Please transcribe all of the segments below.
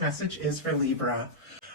this message is for Libra.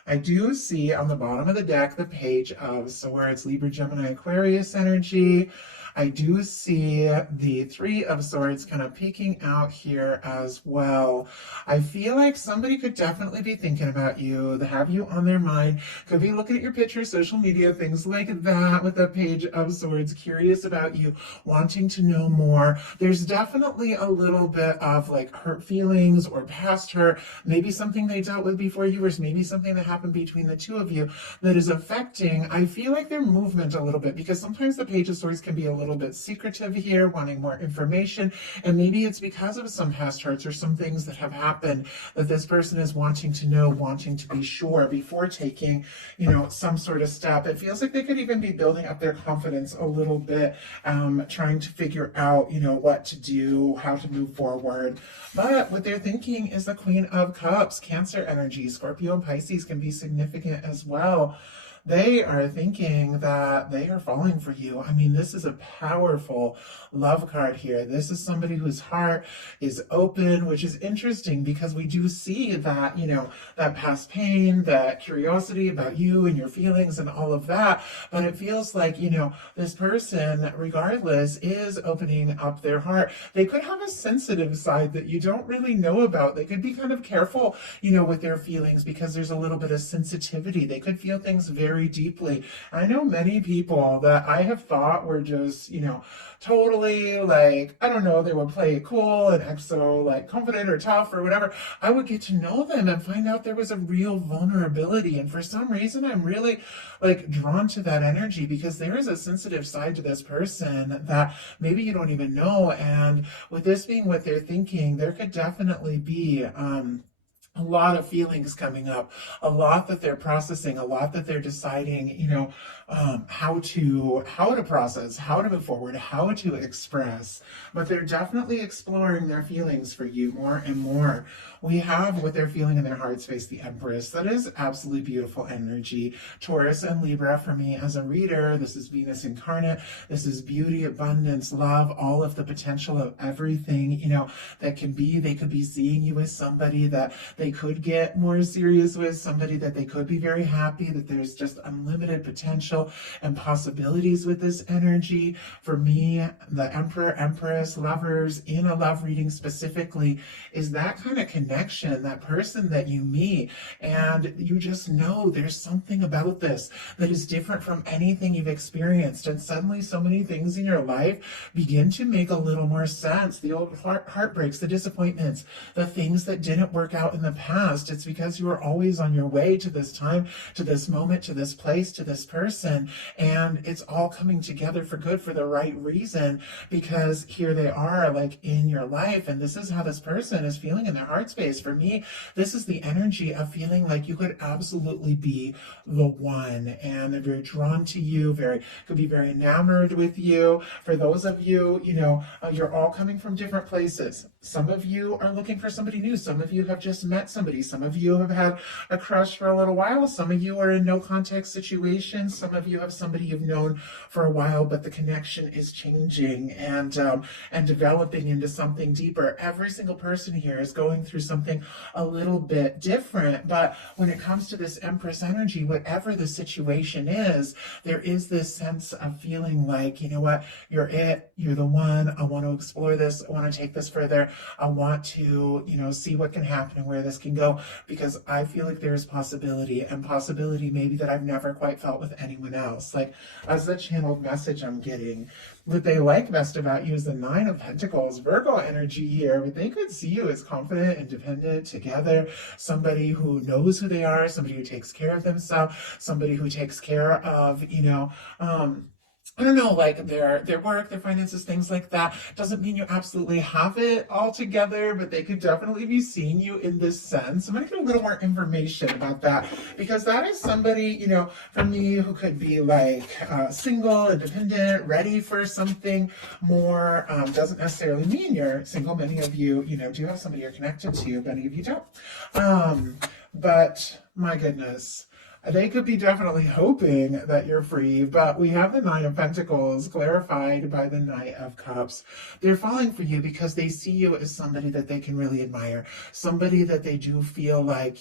I do see on the bottom of the deck the Page of Swords, Libra, Gemini, Aquarius energy. I do see the Three of Swords kind of peeking out here as well. I feel like somebody could definitely be thinking about you, have you on their mind, could be looking at your pictures, social media, things like that with the Page of Swords, curious about you, wanting to know more. There's definitely a little bit of like hurt feelings or past hurt, maybe something they dealt with before you, or maybe something that happened between the two of you that is affecting, I feel like, their movement a little bit, because sometimes the Page of Swords can be a little bit secretive here, wanting more information, and maybe it's because of some past hurts or some things that have happened that this person is wanting to know, wanting to be sure before taking, some sort of step. It feels like they could even be building up their confidence a little bit, trying to figure out, what to do, how to move forward. But what they're thinking is the Queen of Cups, Cancer energy. Scorpio and Pisces can be significant as well. They are thinking that they are falling for you. I mean, this is a powerful love card here. This is somebody whose heart is open, which is interesting because we do see that, that past pain, that curiosity about you and your feelings and all of that. But it feels like, this person, regardless, is opening up their heart. They could have a sensitive side that you don't really know about. They could be kind of careful, with their feelings because there's a little bit of sensitivity. They could feel things very deeply. I know many people that I have thought were just, totally like, I don't know, they would play it cool and act so like confident or tough or whatever. I would get to know them and find out there was a real vulnerability. And for some reason, I'm really like drawn to that energy because there is a sensitive side to this person that maybe you don't even know. And with this being what they're thinking, there could definitely be, a lot of feelings coming up, a lot that they're processing, a lot that they're deciding, how to process, how to move forward, how to express. But they're definitely exploring their feelings for you more and more. We have what they're feeling in their heart space, the Empress. That is absolutely beautiful energy. Taurus and Libra for me as a reader. This is Venus incarnate. This is beauty, abundance, love, all of the potential of everything, that can be. They could be seeing you as somebody that they could get more serious with, somebody that they could be very happy, that there's just unlimited potential and possibilities with this energy. For me, the Emperor, Empress, lovers in a love reading specifically is that kind of connection, that person that you meet and you just know there's something about this that is different from anything you've experienced, and suddenly so many things in your life begin to make a little more sense. The old heartbreaks, the disappointments, the things that didn't work out in the past, it's because you were always on your way to this time, to this moment, to this place, to this person, and it's all coming together for good, for the right reason, because here they are like in your life, and this is how this person is feeling in their heart space. For me, this is the energy of feeling like you could absolutely be the one, and they're very drawn to you, could be very enamored with you. For those of you, you're all coming from different places. Some of you are looking for somebody new. Some of you have just met somebody. Some of you have had a crush for a little while. Some of you are in no contact situations. Some of you have somebody you've known for a while, but the connection is changing and developing into something deeper. Every single person here is going through something a little bit different. But when it comes to this Empress energy, whatever the situation is, there is this sense of feeling like, you know what, you're it, you're the one. I want to explore this. I want to take this further. I want to, see what can happen and where this can go, because I feel like there's possibility maybe that I've never quite felt with anyone else. Like, as the channeled message I'm getting, what they like best about you is the Nine of Pentacles, Virgo energy here. But they could see you as confident, independent, together, somebody who knows who they are, somebody who takes care of themselves, somebody who takes care of, I don't know, like their work, their finances, things like that. Doesn't mean you absolutely have it all together, but they could definitely be seeing you in this sense. I'm going to get a little more information about that, because that is somebody, for me, who could be like single, independent, ready for something more. Doesn't necessarily mean you're single. Many of you, do have somebody you're connected to. Many of you don't. But my goodness. They could be definitely hoping that you're free, but we have the Nine of Pentacles clarified by the Knight of Cups. They're falling for you because they see you as somebody that they can really admire, somebody that they do feel like,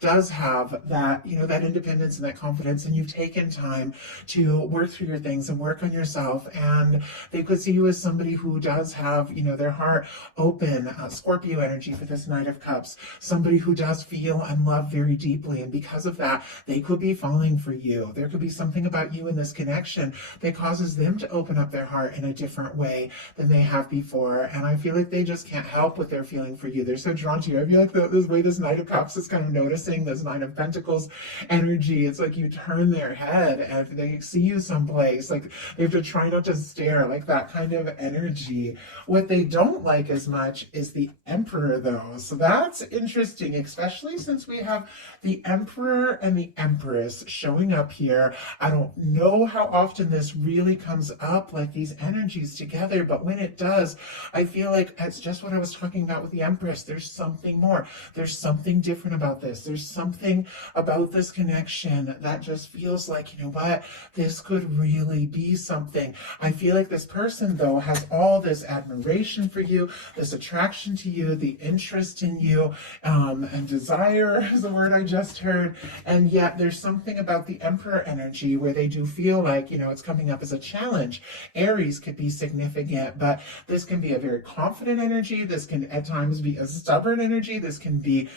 does have that, that independence and that confidence, and you've taken time to work through your things and work on yourself, and they could see you as somebody who does have, their heart open, Scorpio energy for this Knight of Cups, somebody who does feel and love very deeply, and because of that, they could be falling for you. There could be something about you in this connection that causes them to open up their heart in a different way than they have before. And I feel like they just can't help what they're feeling for you. They're so drawn to you. I feel like this way this Knight of Cups is kind of noticing this Nine of Pentacles energy. It's like you turn their head and if they see you someplace, like they have to try not to stare, like that kind of energy. What they don't like as much is the Emperor, though. So that's interesting, especially since we have the Emperor and the Empress showing up here. I don't know how often this really comes up, like these energies together, but when it does, I feel like it's just what I was talking about with the Empress. There's something more. There's something different about this. There's something about this connection that just feels like, what? This could really be something. I feel like this person, though, has all this admiration for you, this attraction to you, the interest in you, and desire is the word I just heard. And yet there's something about the Emperor energy where they do feel like, it's coming up as a challenge. Aries could be significant, but this can be a very confident energy. This can at times be a stubborn energy. This can be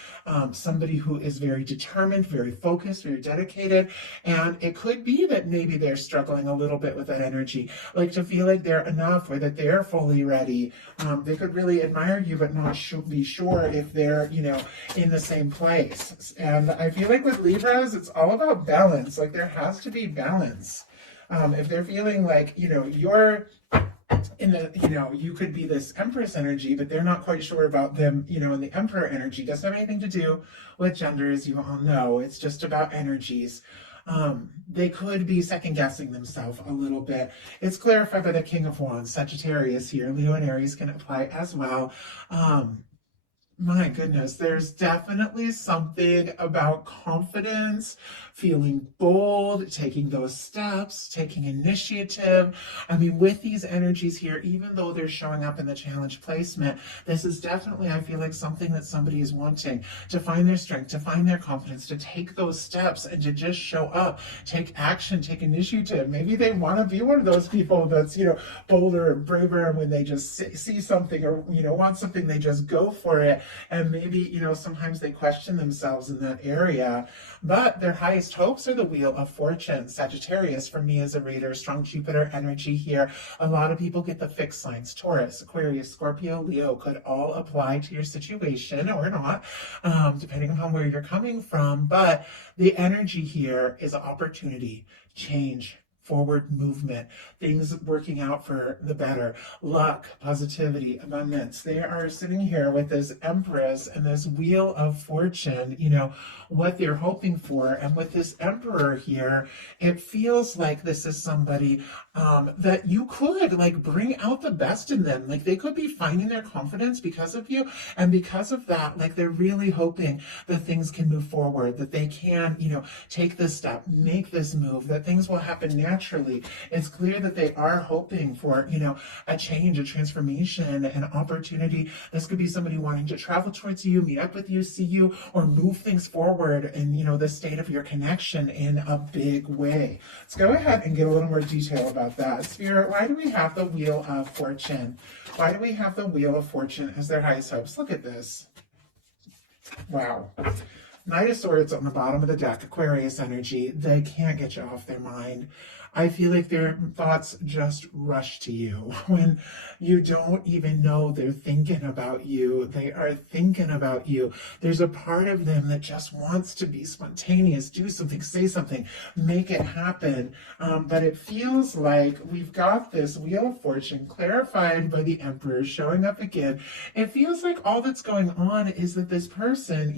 somebody who is very determined, very focused, very dedicated. And it could be that maybe they're struggling a little bit with that energy, like to feel like they're enough or that they're fully ready. They could really admire you, but not be sure if they're, in the same place. And I feel like with Libras, it's all about balance. Like there has to be balance. If they're feeling like, you're in the, you could be this Empress energy, but they're not quite sure about them, in the Emperor energy. Doesn't have anything to do with genders, you all know. It's just about energies. They could be second guessing themselves a little bit. It's clarified by the King of Wands, Sagittarius here. Leo and Aries can apply as well. My goodness, there's definitely something about confidence, feeling bold, taking those steps, taking initiative. I mean, with these energies here, even though they're showing up in the challenge placement, this is definitely, I feel like, something that somebody is wanting to find their strength, to find their confidence, to take those steps and to just show up, take action, take initiative. Maybe they want to be one of those people that's, bolder and braver, and when they just see something or, want something, they just go for it. And maybe, sometimes they question themselves in that area, but their highest hopes are the Wheel of Fortune. Sagittarius, for me as a reader, strong Jupiter energy here. A lot of people get the fixed signs. Taurus, Aquarius, Scorpio, Leo could all apply to your situation or not, depending upon where you're coming from. But the energy here is opportunity, change, forward movement, things working out for the better, luck, positivity, abundance. They are sitting here with this Empress and this Wheel of Fortune, what they're hoping for. And with this Emperor here, it feels like this is somebody that you could bring out the best in them. Like they could be finding their confidence because of you. And because of that, they're really hoping that things can move forward, that they can, take this step, make this move, that things will happen naturally. It's clear that they are hoping for, a change, a transformation, an opportunity. This could be somebody wanting to travel towards you, meet up with you, see you, or move things forward in, the state of your connection in a big way. Let's go ahead and get a little more detail about that. Spirit, why do we have the Wheel of Fortune? Why do we have the Wheel of Fortune as their highest hopes? Look at this. Wow. Knight of Swords on the bottom of the deck, Aquarius energy. They can't get you off their mind. I feel like their thoughts just rush to you when you don't even know they're thinking about you. They are thinking about you. There's a part of them that just wants to be spontaneous, do something, say something, make it happen. But it feels like we've got this Wheel of Fortune clarified by the Emperor showing up again. It feels like all that's going on is that this person,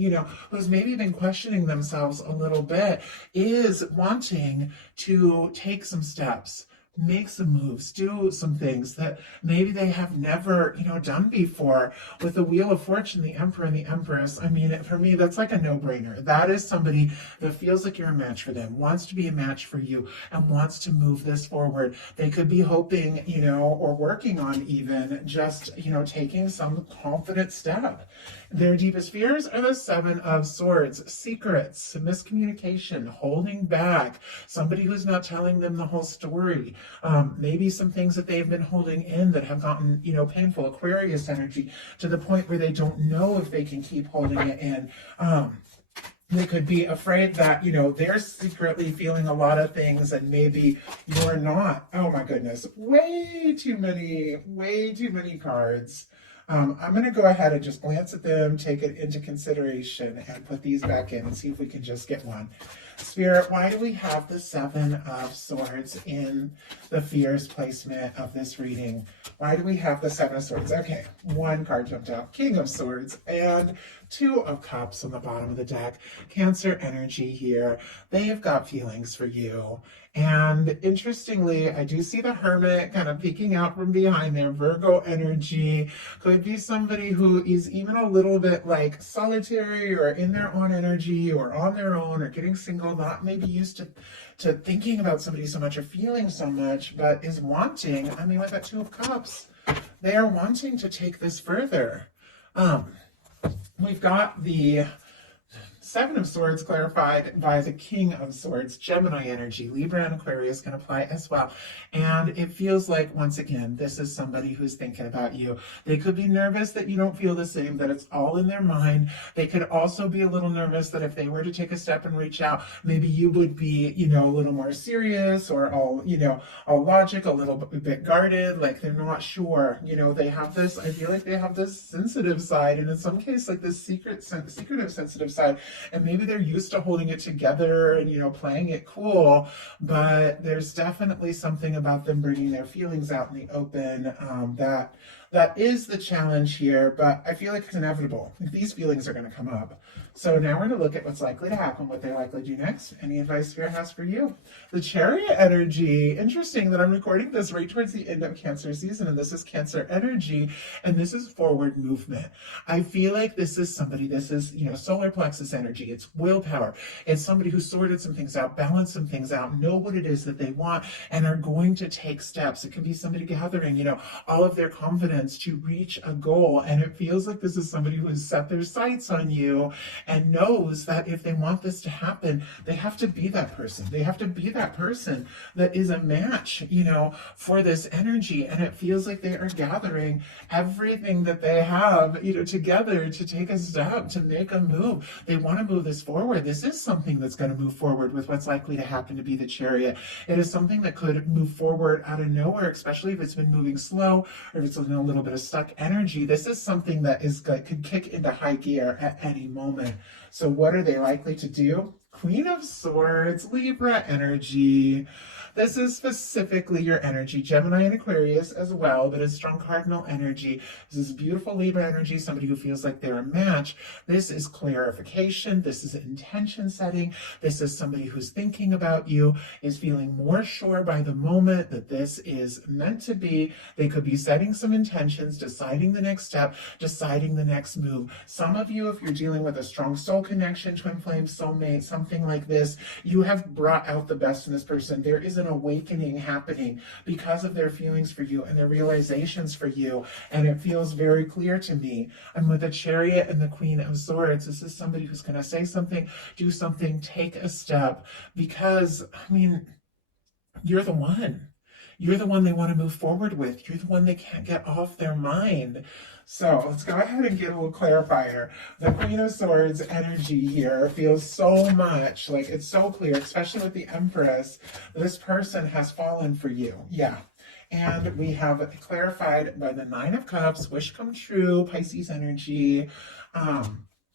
who's maybe been questioning themselves a little bit, is wanting to take some steps, make some moves, do some things that maybe they have never, done before. With the Wheel of Fortune, the Emperor and the Empress, I mean, for me, that's like a no-brainer. That is somebody that feels like you're a match for them, wants to be a match for you, and wants to move this forward. They could be hoping, or working on even just, taking some confident step. Their deepest fears are the Seven of Swords, secrets, miscommunication, holding back, somebody who's not telling them the whole story. Maybe some things that they've been holding in that have gotten, painful, Aquarius energy, to the point where they don't know if they can keep holding it in. They could be afraid that, they're secretly feeling a lot of things and maybe you're not. Oh my goodness, way too many cards. I'm going to go ahead and just glance at them, take it into consideration, and put these back in and see if we can just get one. Spirit, why do we have the Seven of Swords in the fears placement of this reading? Why do we have the Seven of Swords? Okay, one card jumped out, King of Swords, and Two of Cups on the bottom of the deck. Cancer energy here. They have got feelings for you. And interestingly, I do see the Hermit kind of peeking out from behind there. Virgo energy. Could be somebody who is even a little bit like solitary or in their own energy or on their own or getting single, not maybe used to thinking about somebody so much or feeling so much, but is wanting, I mean, with that Two of Cups, they are wanting to take this further. We've got the Seven of Swords clarified by the King of Swords, Gemini energy. Libra and Aquarius can apply as well. And it feels like, once again, this is somebody who's thinking about you. They could be nervous that you don't feel the same, that it's all in their mind. They could also be a little nervous that if they were to take a step and reach out, maybe you would be, a little more serious or all logic, a little bit guarded, like they're not sure. They have this, I feel like they have this sensitive side, and in some case, like this secretive sensitive side. And maybe they're used to holding it together and, playing it cool, but there's definitely something about them bringing their feelings out in the open that is the challenge here, but I feel like it's inevitable. These feelings are going to come up. So now we're going to look at what's likely to happen, what they're likely to do next. Any advice Spirit has for you? The Chariot energy. Interesting that I'm recording this right towards the end of Cancer season, and this is Cancer energy, and this is forward movement. I feel like this is somebody, solar plexus energy. It's willpower. It's somebody who sorted some things out, balanced some things out, know what it is that they want, and are going to take steps. It can be somebody gathering, all of their confidence to reach a goal, and it feels like this is somebody who has set their sights on you and knows that if they want this to happen, they have to be that person. They have to be that person that is a match, for this energy. And it feels like they are gathering everything that they have, together to take a step, to make a move. They want to move this forward. This is something that's going to move forward with what's likely to happen to be the Chariot. It is something that could move forward out of nowhere, especially if it's been moving slow or if it's in a little bit of stuck energy. This is something that could kick into high gear at any moment. So what are they likely to do? Queen of Swords, Libra energy. This is specifically your energy, Gemini and Aquarius as well, but it's strong cardinal energy. This is beautiful Libra energy, somebody who feels like they're a match. This is clarification. This is intention setting. This is somebody who's thinking about you, is feeling more sure by the moment that this is meant to be. They could be setting some intentions, deciding the next step, deciding the next move. Some of you, if you're dealing with a strong soul connection, twin flame, soulmate, something like this, you have brought out the best in this person. There is an awakening happening because of their feelings for you and their realizations for you, and it feels very clear to me. I'm with the Chariot and the Queen of Swords. This is somebody who's going to say something, do something, take a step, because you're the one. You're the one they want to move forward with. You're the one they can't get off their mind. So let's go ahead and get a little clarifier. The Queen of Swords energy here feels so much like it's so clear, especially with the Empress. This person has fallen for you. Yeah. And we have it clarified by the Nine of Cups, wish come true, Pisces energy,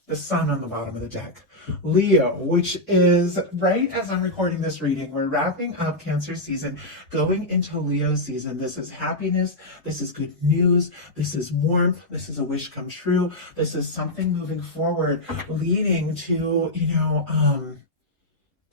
the Sun on the bottom of the deck. Leo, which is right as I'm recording this reading, we're wrapping up Cancer season, going into Leo season. This is happiness. This is good news. This is warmth. This is a wish come true. This is something moving forward, leading to,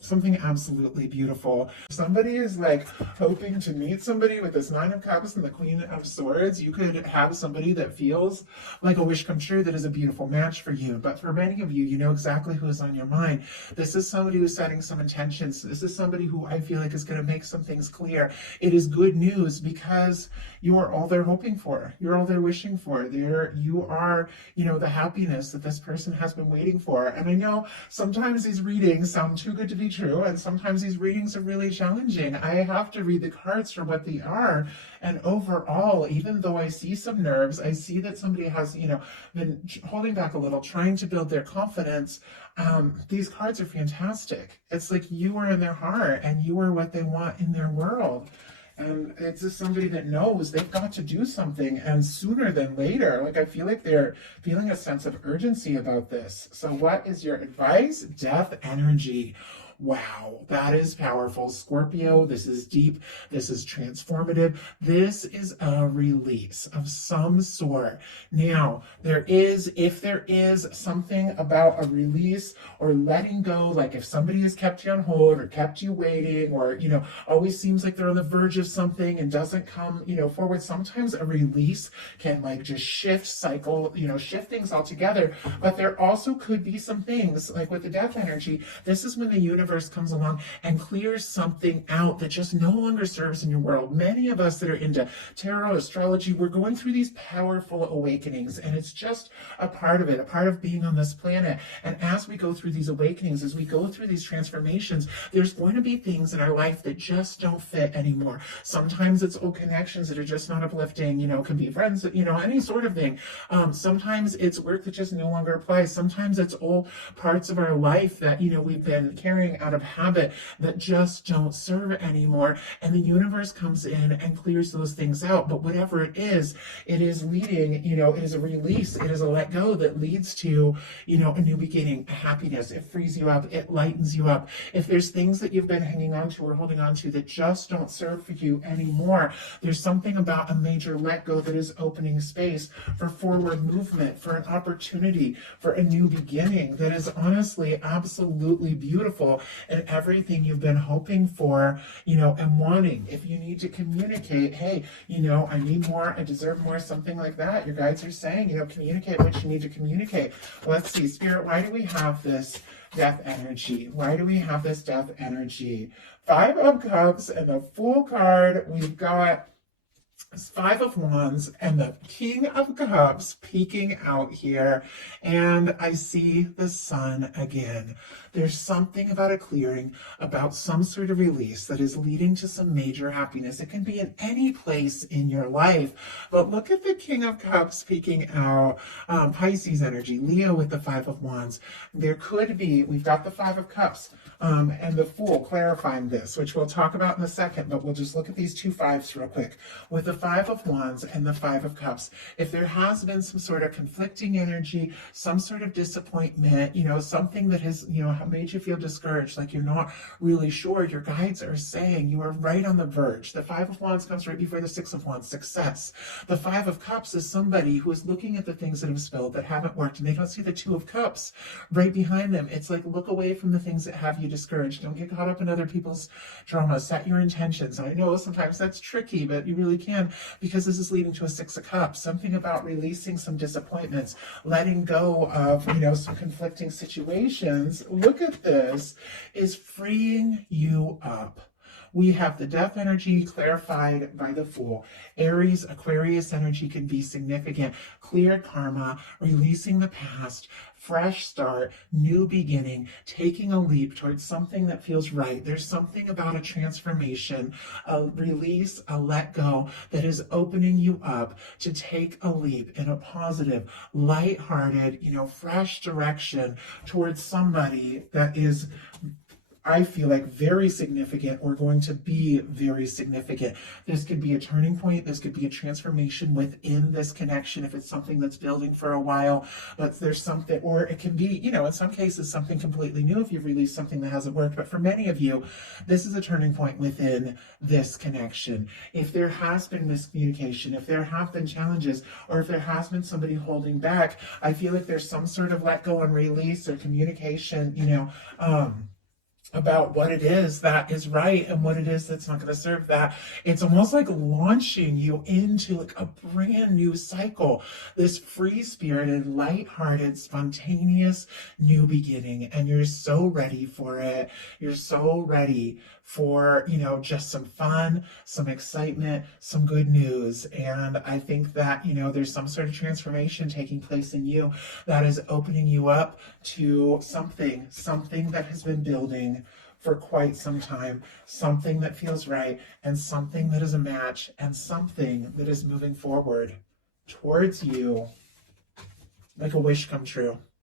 something absolutely beautiful. Somebody is like hoping to meet somebody with this Nine of Cups and the Queen of Swords. You could have somebody that feels like a wish come true, that is a beautiful match for you. But for many of you, you know exactly who is on your mind. This is somebody who's setting some intentions. This is somebody who I feel like is going to make some things clear. It is good news because you are all they're hoping for. You're all they're wishing for. You are, you know, the happiness that this person has been waiting for. And I know sometimes these readings sound too good to be true, and sometimes these readings are really challenging. I have to read the cards for what they are. And overall, even though I see some nerves, I see that somebody has, you know, been holding back a little, trying to build their confidence. These cards are fantastic. It's like you are in their heart and you are what they want in their world. And it's just somebody that knows they've got to do something, and sooner than later. Like, I feel like they're feeling a sense of urgency about this. So what is your advice? Death energy. Wow, that is powerful. Scorpio, this is deep. This is transformative. This is a release of some sort. Now, if there is something about a release or letting go, like if somebody has kept you on hold or kept you waiting, or, you know, always seems like they're on the verge of something and doesn't come, you know, forward. Sometimes a release can like just shift things altogether. But there also could be some things like with the death energy. This is when the universe comes along and clears something out that just no longer serves in your world. Many of us that are into tarot, astrology, we're going through these powerful awakenings, and it's just a part of it, a part of being on this planet. And as we go through these awakenings, as we go through these transformations, there's going to be things in our life that just don't fit anymore. Sometimes it's old connections that are just not uplifting, you know, can be friends, you know, any sort of thing. Sometimes it's work that just no longer applies. Sometimes it's old parts of our life that, you know, we've been carrying out of habit that just don't serve anymore. And the universe comes in and clears those things out. But whatever it is leading, you know, it is a release. It is a let go that leads to, you know, a new beginning, a happiness. It frees you up. It lightens you up. If there's things that you've been hanging on to or holding on to that just don't serve for you anymore, there's something about a major let go that is opening space for forward movement, for an opportunity, for a new beginning that is honestly absolutely beautiful. And everything you've been hoping for, you know, and wanting. If you need to communicate, hey, you know, I need more, I deserve more, something like that. Your guides are saying, you know, communicate what you need to communicate. Let's see, Spirit, why do we have this death energy? Why do we have this death energy? Five of Cups and the Fool card. We've got Five of Wands and the King of Cups peeking out here, and I see the Sun again. There's something about a clearing, about some sort of release that is leading to some major happiness. It can be in any place in your life, but look at the King of Cups peeking out. Pisces energy, Leo with the Five of Wands. There could be, we've got the Five of Cups and the Fool clarifying this, which we'll talk about in a second, but we'll just look at these two fives real quick. With the Five of Wands and the Five of Cups, if there has been some sort of conflicting energy, some sort of disappointment, you know, something that has, you know, made you feel discouraged, like you're not really sure, your guides are saying you are right on the verge. The Five of Wands comes right before the Six of Wands, success. The Five of Cups is somebody who is looking at the things that have spilled, that haven't worked, and they don't see the Two of Cups right behind them. It's like, look away from the things that have you discouraged. Don't get caught up in other people's drama. Set your intentions. I know sometimes that's tricky, but you really can, because this is leading to a Six of Cups. Something about releasing some disappointments, letting go of, you know, some conflicting situations. Look at this, is freeing you up. We have the death energy clarified by the Fool. Aries, Aquarius energy can be significant. Cleared karma, releasing the past, fresh start, new beginning, taking a leap towards something that feels right. There's something about a transformation, a release, a let go that is opening you up to take a leap in a positive, lighthearted, you know, fresh direction towards somebody that is, I feel like, very significant or going to be very significant. This could be a turning point. This could be a transformation within this connection if it's something that's building for a while. But there's something, or it can be, you know, in some cases, something completely new if you've released something that hasn't worked. But for many of you, this is a turning point within this connection. If there has been miscommunication, if there have been challenges, or if there has been somebody holding back, I feel like there's some sort of let go and release or communication, you know, about what it is that is right and what it is that's not going to serve that. It's almost like launching you into like a brand new cycle, this free-spirited, light-hearted, spontaneous new beginning. And you're so ready for it. You're so ready for, just some fun, some excitement, some good news. And I think that, there's some sort of transformation taking place in you that is opening you up to something that has been building for quite some time, something that feels right, and something that is a match, and something that is moving forward towards you like a wish come true.